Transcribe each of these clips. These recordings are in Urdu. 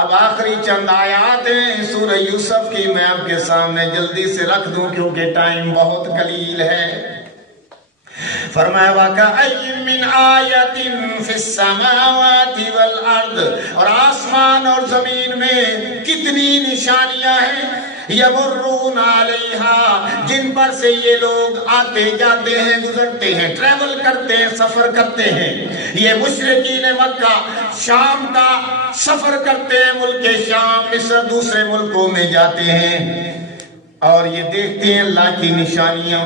اب آخری چند آیات ہیں سورہ یوسف کی، میں آپ کے سامنے جلدی سے رکھ دوں کیونکہ ٹائم بہت قلیل ہے۔ فرمایا وَكَأَيٍّ مِّنْ آيَةٍ فِي السَّمَاوَاتِ وَالْأَرْضِ، اور آسمان اور زمین میں کتنی نشانیاں ہیں، یمرون علیہا، جن پر سے یہ لوگ آتے جاتے ہیں، گزرتے ہیں، ٹریول کرتے ہیں، سفر کرتے ہیں۔ یہ مشرکین مکہ شام کا سفر کرتے ہیں، ملک شام، مصر، دوسرے ملکوں میں جاتے ہیں اور یہ دیکھتے ہیں اللہ کی نشانیاں،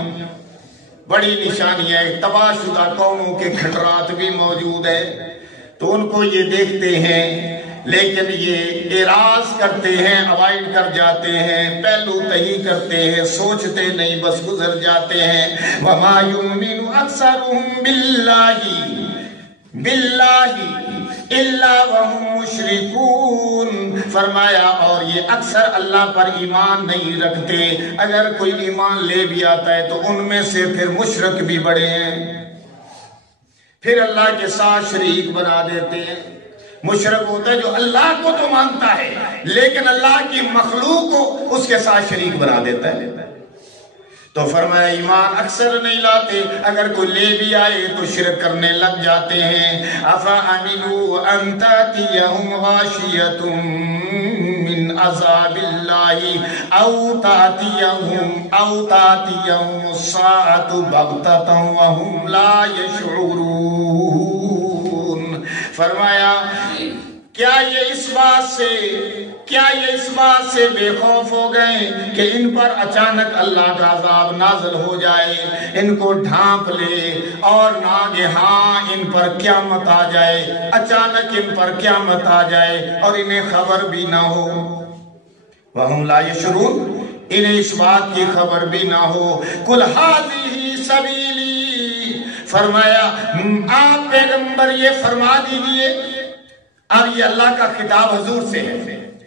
بڑی نشانیاں، تباہ شدہ قوموں کے کھنڈرات بھی موجود ہے، تو ان کو یہ دیکھتے ہیں، لیکن یہ اعراض کرتے ہیں، اوائڈ کر جاتے ہیں، پہلو تہی کرتے ہیں، سوچتے نہیں، بس گزر جاتے ہیں۔ وَمَا يُؤْمِنُ أَكْثَرُهُمْ بِاللَّهِ إِلَّا وَهُمْ مُشْرِكُونَ، فرمایا اور یہ اکثر اللہ پر ایمان نہیں رکھتے، اگر کوئی ایمان لے بھی آتا ہے تو ان میں سے پھر مشرک بھی بڑے ہیں، پھر اللہ کے ساتھ شریک بنا دیتے ہیں۔ مشرک ہوتا ہے جو اللہ کو تو مانتا ہے لیکن اللہ کی مخلوق کو اس کے ساتھ شریک بنا دیتا ہے۔ تو فرمایا ایمان اکثر نہیں لاتے، اگر کوئی لے بھی آئے تو شرک کرنے لگ جاتے ہیں۔ أَفَأَمِنُوا أَن تَأْتِيَهُمْ غَاشِيَةٌ مِّنْ عَذَابِ اللَّهِ أَوْ تَأْتِيَهُمُ السَّاعَةُ بَغْتَةً وَهُمْ لَا يَشْعُرُونَ، فرمایا کیا یہ اس بات سے بے خوف ہو گئے کہ ان پر اچانک اللہ کا عذاب نازل ہو جائے، ان کو ڈھانپ لے اور ناگہاں ان پر قیامت آ جائے، اچانک ان پر قیامت آ جائے اور انہیں خبر بھی نہ ہو۔ وَهُمْ لَا يَشْعُرُونَ، انہیں اس بات کی خبر بھی نہ ہو۔ قُلْ هَٰذِهِ سَبِيلِي، فرمایا آپ پیغمبر یہ فرما دیجئے، اب یہ اللہ کا خطاب حضور سے ہے،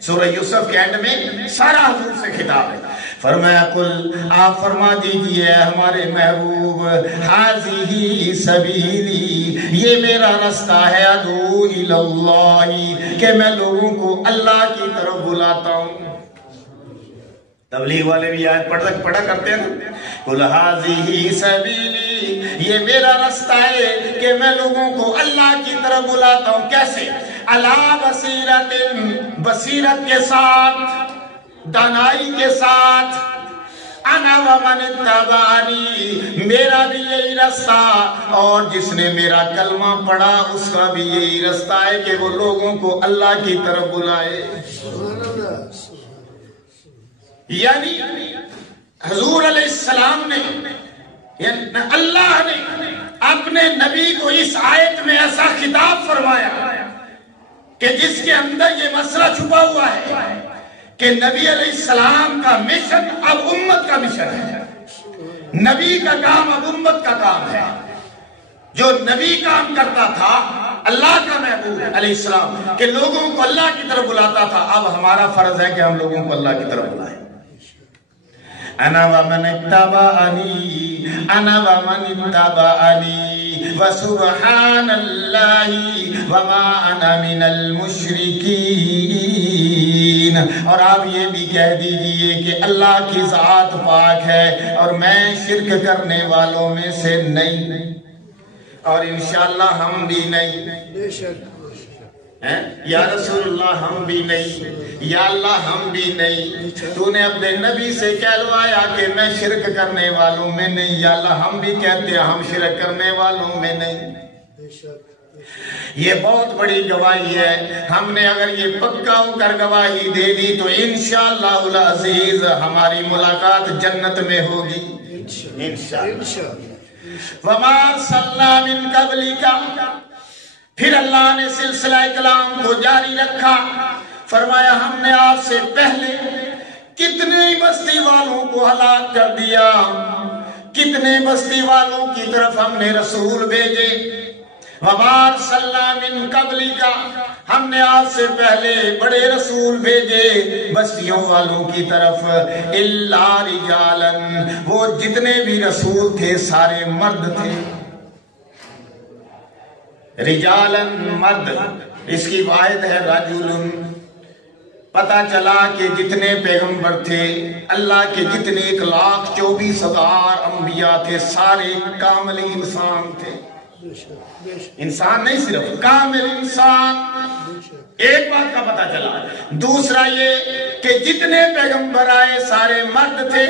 سورہ یوسف کے اینڈ میں سارا حضور سے خطاب ہے۔ فرمایا قل، آپ فرما دیجئے ہمارے محبوب، ہذہ سبیلی، یہ میرا رستہ ہے، ادعو الی اللہ، کہ میں لوگوں کو اللہ کی طرف بلاتا ہوں۔ تبلیغ والے بھی آیت پڑھا کرتے ہیں نا، قل ہذہ سبیلی، یہ میرا رستہ ہے کہ میں لوگوں کو اللہ کی طرف بلاتا ہوں۔ کیسے؟ علی بصیرت، بصیرت کے ساتھ، دانائی کے ساتھ، انا ومن اتبعنی، میرا بھی یہی رستہ اور جس نے میرا کلمہ پڑھا اس کا بھی یہی رستہ ہے کہ وہ لوگوں کو اللہ کی طرف بلائے۔ یعنی حضور علیہ السلام نے، یعنی اللہ نے اپنے نبی کو اس آیت میں ایسا خطاب فرمایا کہ جس کے اندر یہ مسئلہ چھپا ہوا ہے کہ نبی علیہ السلام کا مشن اب امت کا مشن ہے، نبی کا کام اب امت کا کام ہے۔ جو نبی کام کرتا تھا اللہ کا محبوب علیہ السلام کہ لوگوں کو اللہ کی طرف بلاتا تھا، اب ہمارا فرض ہے کہ ہم لوگوں کو اللہ کی طرف بلائیں۔ انا ومن اتبعنی، انا ومن اتبعنی وسبحان اللہ وما انا من المشرکین، اور آپ یہ بھی کہہ دیجئے کہ اللہ کی ذات پاک ہے اور میں شرک کرنے والوں میں سے نہیں، اور انشاءاللہ ہم بھی نہیں، یا رسول اللہ ہم بھی نہیں، یا اللہ ہم بھی نہیں۔ تو نے اپنے نبی سے کہلوایا کہ میں شرک کرنے والوں میں نہیں، یا اللہ ہم بھی کہتے ہیں ہم شرک کرنے والوں میں نہیں۔ یہ بہت بڑی گواہی ہے، ہم نے اگر یہ پکا ہو کر گواہی دے دی تو انشاءاللہ العزیز ہماری ملاقات جنت میں ہوگی انشاءاللہ۔ وما ارسلنا من قبلک، پھر اللہ نے سلسلہ کلام کو جاری رکھا، فرمایا ہم نے آپ سے پہلے کتنے بستی والوں کو ہلاک کر دیا، کتنے بستی والوں کی طرف ہم نے رسول بھیجے۔ وما ارسلنا من قبلک، ہم نے آپ سے پہلے بڑے رسول بھیجے بستیوں والوں کی طرف، الا رجالا، وہ جتنے بھی رسول تھے سارے مرد تھے، رجالا مرد، اس کی واحد ہے رجل، پتا چلا کہ جتنے پیغمبر تھے اللہ کے جتنے 1,24,000 انبیاء تھے سارے کامل انسان تھے. انسان نہیں صرف کامل انسان. ایک بات کا پتا چلا. دوسرا یہ کہ جتنے پیغمبر آئے سارے مرد تھے.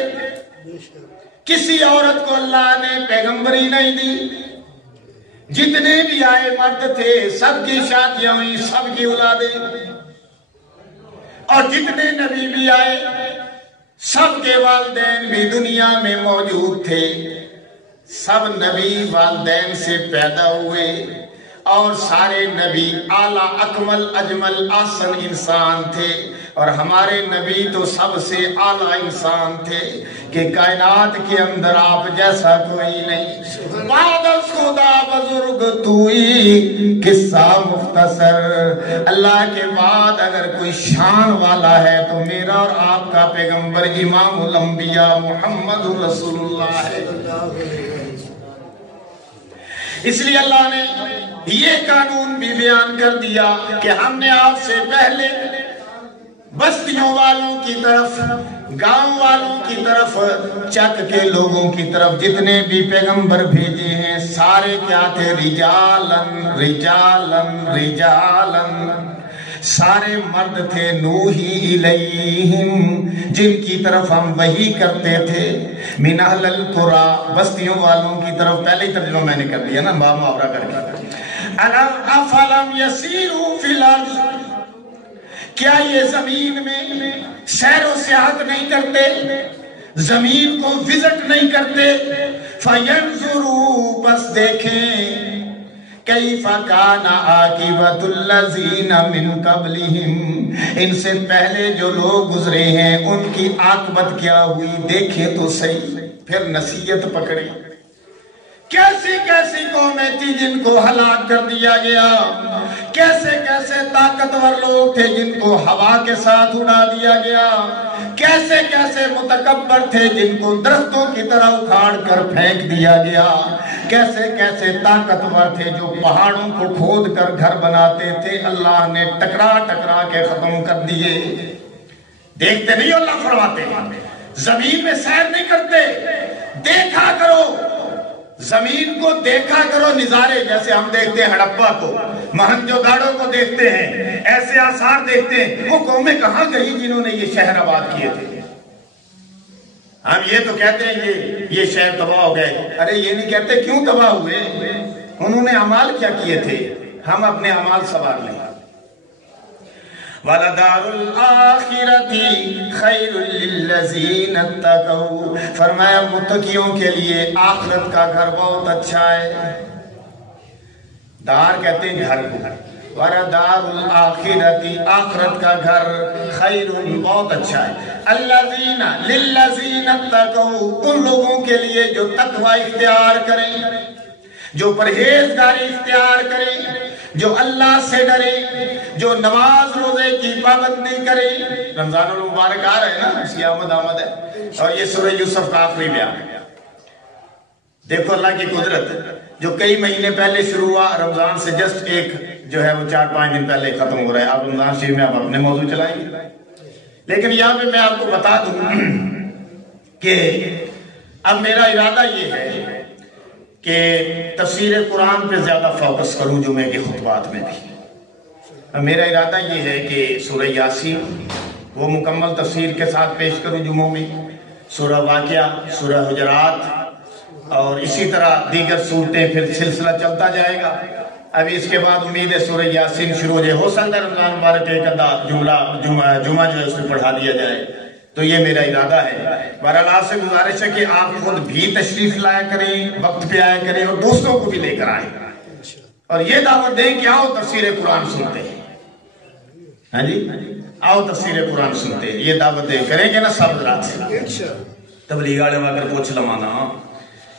کسی عورت کو اللہ نے پیغمبری نہیں دی. جتنے بھی آئے مرد تھے سب کی شادیاں ہوئی, سب کی اولادیں. اور جتنے نبی بھی آئے سب کے والدین بھی دنیا میں موجود تھے. سب نبی والدین سے پیدا ہوئے اور سارے نبی اعلیٰ اکمل اجمل احسن انسان تھے. اور ہمارے نبی تو سب سے اعلیٰ انسان تھے کہ کائنات کے اندر آپ جیسا کوئی نہیں. بعد از خدا بزرگ توئی قصہ مختصر. اللہ کے بعد اگر کوئی شان والا ہے تو میرا اور آپ کا پیغمبر امام الانبیاء محمد رسول اللہ ہے. اس لیے اللہ نے یہ قانون بھی بیان کر دیا کہ ہم نے آپ سے پہلے بستیوں والوں کی طرف, گاؤں والوں کی طرف, چک کے لوگوں کی طرف جتنے بھی پیغمبر بھیجے ہیں سارے کیا تھے؟ رجالن رجالن رجالن. سارے مرد تھے. نوحی الیہم, جن کی طرف ہم وحی کرتے تھے. من اہل القرى, بستیوں والوں کی طرف. پہلے ہی ترجمہ میں نے کر دیا نا محاورہ کر کے. افلم یسیروا فی الارض, کیا یہ زمین میں سیر و سیاحت نہیں کرتے, زمین کو وزٹ نہیں کرتے؟ فینظروا, بس دیکھیں. کیف کان عاقبۃ الذین من قبلہم, ان سے پہلے جو لوگ گزرے ہیں ان کی عاقبت کیا ہوئی دیکھیں تو صحیح. پھر نصیحت پکڑی. کیسی کیسی قومیں تھی جن کو ہلاک کر دیا گیا. کیسے کیسے طاقتور لوگ تھے جن کو ہوا کے ساتھ اڑا دیا گیا. کیسے کیسے متکبر تھے جن کو درختوں کی طرح اکھاڑ کر پھینک دیا گیا. کیسے کیسے طاقتور تھے جو پہاڑوں کو کھود کر گھر بناتے تھے, اللہ نے ٹکرا ٹکرا کے ختم کر دیے. دیکھتے نہیں اللہ فرماتے زمین میں سیر نہیں کرتے, دیکھا کرو زمین کو, دیکھا کرو نظارے. جیسے ہم دیکھتے ہیں ہڑپا کو, موہنجوداڑو کو دیکھتے ہیں, ایسے آثار دیکھتے ہیں. وہ قومیں کہاں گئی جنہوں نے یہ شہر آباد کیے تھے؟ ہم یہ تو کہتے ہیں یہ شہر تباہ ہو گئے. ارے یہ نہیں کہتے کیوں تباہ ہوئے, انہوں نے اعمال کیا کیے تھے. ہم اپنے اعمال سوار لیں. وَلَدَارُ الْآخِرَةِ خَيْرٌ لِلَّذِينَ اتَّقَوْا, فرمایا متقیوں کے لیے آخرت کا گھر بہت اچھا ہے. دار کہتے ہیں گھر کو. وَلَدَارُ الْآخِرَةِ, آخرت کا گھر, خَيْرٌ, بہت اچھا ہے. الَّذِينَ لِلَّذِينَ اتَّقَوْا, ان لوگوں کے لیے جو تقوی اختیار کریں, جو پرہیزگاری اختیار کریں, جو اللہ سے ڈرے, جو نماز روزے کی پابندی کرے. رمضان المبارک آ رہے ہیں نا, اس کی آمد ہے. اور یہ سورہ یوسف کا آخری بیان ہے. دیکھو اللہ کی قدرت, جو کئی مہینے پہلے شروع ہوا, رمضان سے جسٹ ایک جو ہے وہ 4-5 دن پہلے ختم ہو رہا ہے. آپ رمضان شریف میں آپ اپنے موضوع چلائیں گے, لیکن یہاں پہ میں آپ کو بتا دوں کہ اب میرا ارادہ یہ ہے کہ تفسیر قرآن پہ زیادہ فوکس کروں جمعے کے خطبات میں بھی. میرا ارادہ یہ ہے کہ سورہ یاسین وہ مکمل تفسیر کے ساتھ پیش کروں جمعوں میں, سورہ واقعہ, سورہ حجرات, اور اسی طرح دیگر صورتیں. پھر سلسلہ چلتا جائے گا. ابھی اس کے بعد امید ہے سورہ یاسین شروع ہو جائے. ہو سکتا ہے رمضان مبارک ایک آدھا جمعہ جو ہے اس میں پڑھا دیا جائے. تو یہ میرا ارادہ ہے. بہرحال آپ سے گزارش ہے کہ آپ خود بھی تشریف لایا کریں, وقت پہ آیا کریں, اور دوستوں کو بھی لے کر آئیں, اور یہ دعوت دیں کہ آؤ تفسیر قرآن سنتے ہیں. ہاں جی, آؤ تفسیر قرآن سنتے ہیں. یہ دعوت دیں, کریں گے نا سب رات سے. تبلیغ والے وہاں کر پوچھ لمانا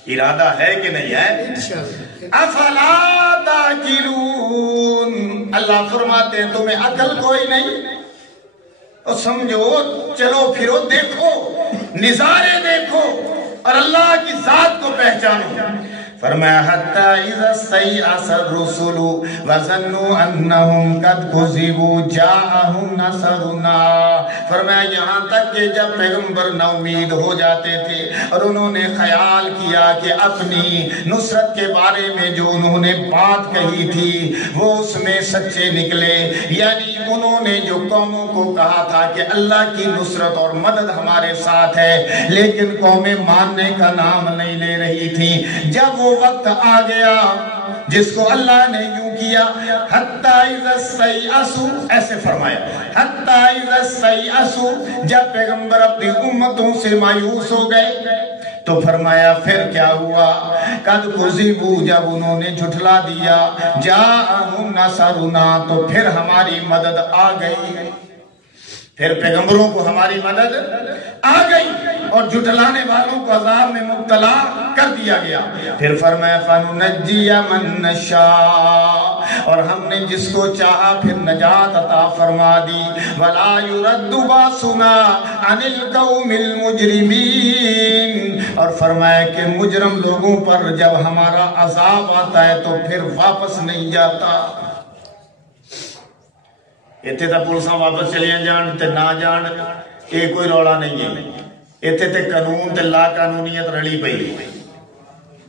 ارادہ ہے کہ نہیں ہے. افلا تاکلون, اللہ فرماتے ہیں تمہیں عقل کوئی نہیں. اور سمجھو, چلو پھرو, دیکھو, نظارے دیکھو, اور اللہ کی ذات کو پہچانو. فرمایا حتی اذا استیأس الرسل وظنوا انہم قد کذبوا جاءہم نصرنا، فرمایا یہاں تک کہ جب پیغمبر نا امید ہو جاتے تھے اور انہوں نے خیال کیا کہ اپنی نصرت کے بارے میں جو انہوں نے بات کہی تھی وہ اس میں سچے نکلے، یعنی انہوں نے جو قوموں کو کہا تھا کہ اللہ کی نصرت اور مدد ہمارے ساتھ ہے، لیکن قومیں ماننے کا نام نہیں لے رہی تھی، جب وہ وقت آ گیا جس کو اللہ نے یوں کیا حتی اذا استیأسوا، ایسے فرمایا حتی اذا استیأسوا، جب پیغمبر اپنی امتوں سے مایوس ہو گئے تو فرمایا پھر کیا ہوا، قد کذبوا، جب انہوں نے جھٹلا دیا، جاءہم نصرنا، تو پھر ہماری مدد آ گئی، پھر پیغمبروں کو ہماری مدد آ گئی اور جھٹلانے والوں کو عذاب میں مبتلا کر دیا گیا۔ پھر فرمایا فَنُنَجِّيَ مَن نَّشَاءُ، اور ہم نے جس کو چاہا پھر نجات عطا فرما دی، وَلَا يُرَدُّ بَأْسُنَا عَنِ الْقَوْمِ الْمُجْرِمِينَ، اور فرمایا کہ مجرم لوگوں پر جب ہمارا عذاب آتا ہے تو پھر واپس نہیں جاتا۔ ایتھے تا پولیساں واپس چلیاں جان تے نہ جان یہ کوئی رولا نہیں ہے، ایتھے تے قانون تے لا قانونیت رلی پئی،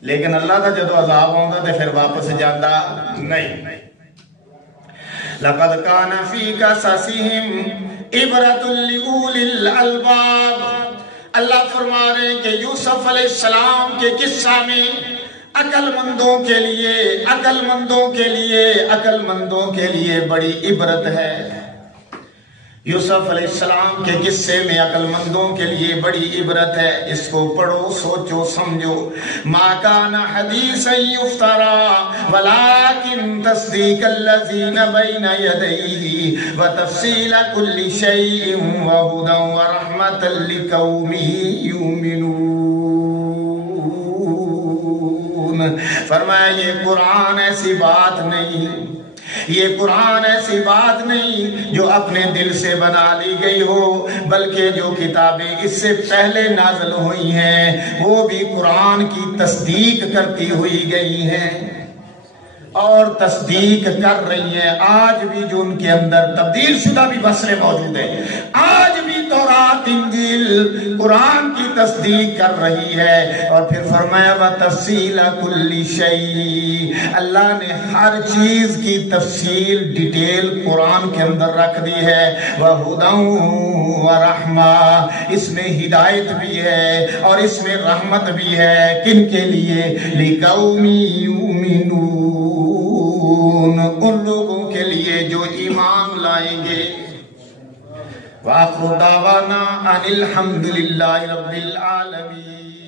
لیکن اللہ دا جدو عذاب آندا تے پھر واپس جاندا نہیں۔ لَقَدْ كَانَ فِي قَصَصِهِمْ عِبْرَةٌ لِأُولِي الْأَلْبَابِ، اللہ فرما رہے ہیں کہ یوسف علیہ السلام کے قصہ میں عقل مندوں کے لیے بڑی عبرت ہے۔ یوسف علیہ السلام کے قصے میں عقل مندوں کے لیے بڑی عبرت ہے، اس کو پڑھو، سوچو، سمجھو۔ ما کان حدیثا یفترا ولکن تصدیق الذین بین یدیہ وتفصیل کل شیء وہدی ورحمۃ لقوم یؤمنون۔ فرمایا یہ قرآن ایسی بات نہیں، یہ قرآن ایسی بات نہیں جو اپنے دل سے بنا لی گئی ہو، بلکہ جو کتابیں اس سے پہلے نازل ہوئی ہیں وہ بھی قرآن کی تصدیق کرتی ہوئی گئی ہیں اور تصدیق کر رہی ہیں۔ آج بھی جو ان کے اندر تبدیل شدہ بھی بصرے موجود ہیں، آج بھی تورات انجیل قرآن کی تصدیق کر رہی ہے۔ اور پھر فرمایا وَتَفْصِيلَ كُلِّ شَيْءٍ، اللہ نے ہر چیز کی تفصیل ڈیٹیل قرآن کے اندر رکھ دی ہے۔ وَهُدًى وَرَحْمَةً، اس میں ہدایت بھی ہے اور اس میں رحمت بھی ہے، کن کے لیے؟ لِقَوْمٍ يُؤْمِنُونَ، ان لوگوں کے لیے جو ایمان لائیں گے۔ وآخر دعوانا ان الحمد للہ رب العالمین۔